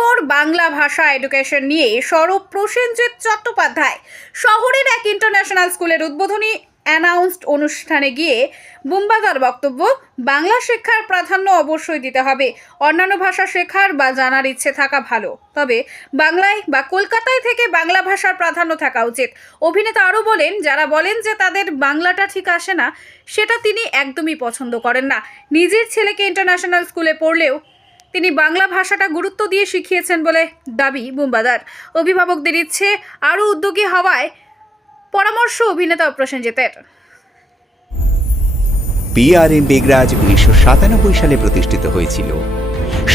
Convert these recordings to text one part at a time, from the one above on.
এরপর বাংলা ভাষা এডুকেশন নিয়ে সরব প্রসেনজিৎ চট্টোপাধ্যায় শহরের এক ইন্টারন্যাশনাল স্কুলের উদ্বোধনী অ্যানাউন্সড অনুষ্ঠানে গিয়ে বুম্বাদার বক্তব্য, বাংলা শিক্ষার প্রাধান্য অবশ্যই দিতে হবে। অন্যান্য ভাষা শেখার বা জানার ইচ্ছে থাকা ভালো। তবে বাংলায় বা কলকাতায় থেকে বাংলা ভাষার প্রাধান্য থাকা উচিত। অভিনেতা আরও বলেন, যারা বলেন যে তাদের বাংলাটা ঠিক আসে না, সেটা তিনি একদমই পছন্দ করেন না। নিজের ছেলেকে ইন্টারন্যাশনাল স্কুলে পড়লেও তিনি বাংলা ভাষাটা গুরুত্ব দিয়ে শিখিয়েছেন বলে দাবি বুম্বাদার। অভিভাবকদের ইচ্ছে আরও উদ্যোগী হওয়ায় পরামর্শ অভিনেতা প্রসেনজিতের পিআরএম বেগরাজ উনিশশো সাতানব্বই সালে প্রতিষ্ঠিত হয়েছিল।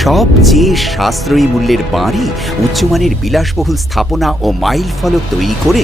সবচেয়ে সাশ্রয়ী মূল্যের বাড়ি উচ্চমানের বিলাসবহুল স্থাপনা ও মাইল ফলক তৈরি করে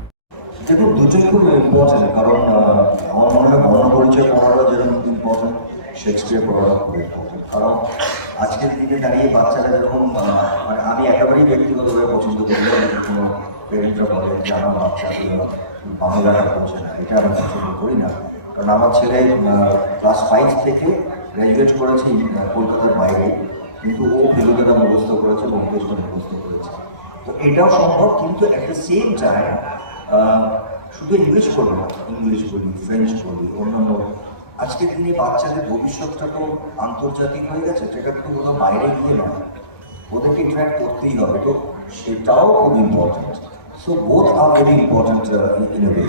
দেখুন দুজন খুব ইম্পর্টেন্ট কারণ আমার মনে হয় বর্ণ পরিচয় পড়াটা যেরকম ইম্পর্টেন্ট শেক্সপিয়ার পড়াটা খুব ইম্পর্টেন্ট কারণ আজকের দিনে দাঁড়িয়ে বাচ্চারা যেরকম মানে আমি একেবারেই ব্যক্তিগতভাবে পছন্দ করি কোনো প্যারেন্টরা বলে যে আমার বাংলাটা পড়ছে না, এটা আমি পছন্দ করি না। কারণ আমার ছেলে ক্লাস ফাইভ থেকে গ্র্যাজুয়েট করেছে কলকাতার বাইরে, কিন্তু ও ফেলুদাটা মুখস্থ করেছে বঙ্গেশটা মুখস্থ করেছে। তো এটাও সম্ভব, কিন্তু দ্য সেম টাইম শুধু ইংলিশ বলি না ইংলিশ বলি ফ্রেঞ্চ বলি, অন্যান্য আজকের দিনে বাচ্চাদের ভবিষ্যৎটা তো আন্তর্জাতিক হয়ে গেছে, সেটা তো ওরা বাইরে গিয়ে নয়। ওদেরকে ইন্টারাক্ট করতেই হবে, তো সেটাও খুব important so both R very important in a way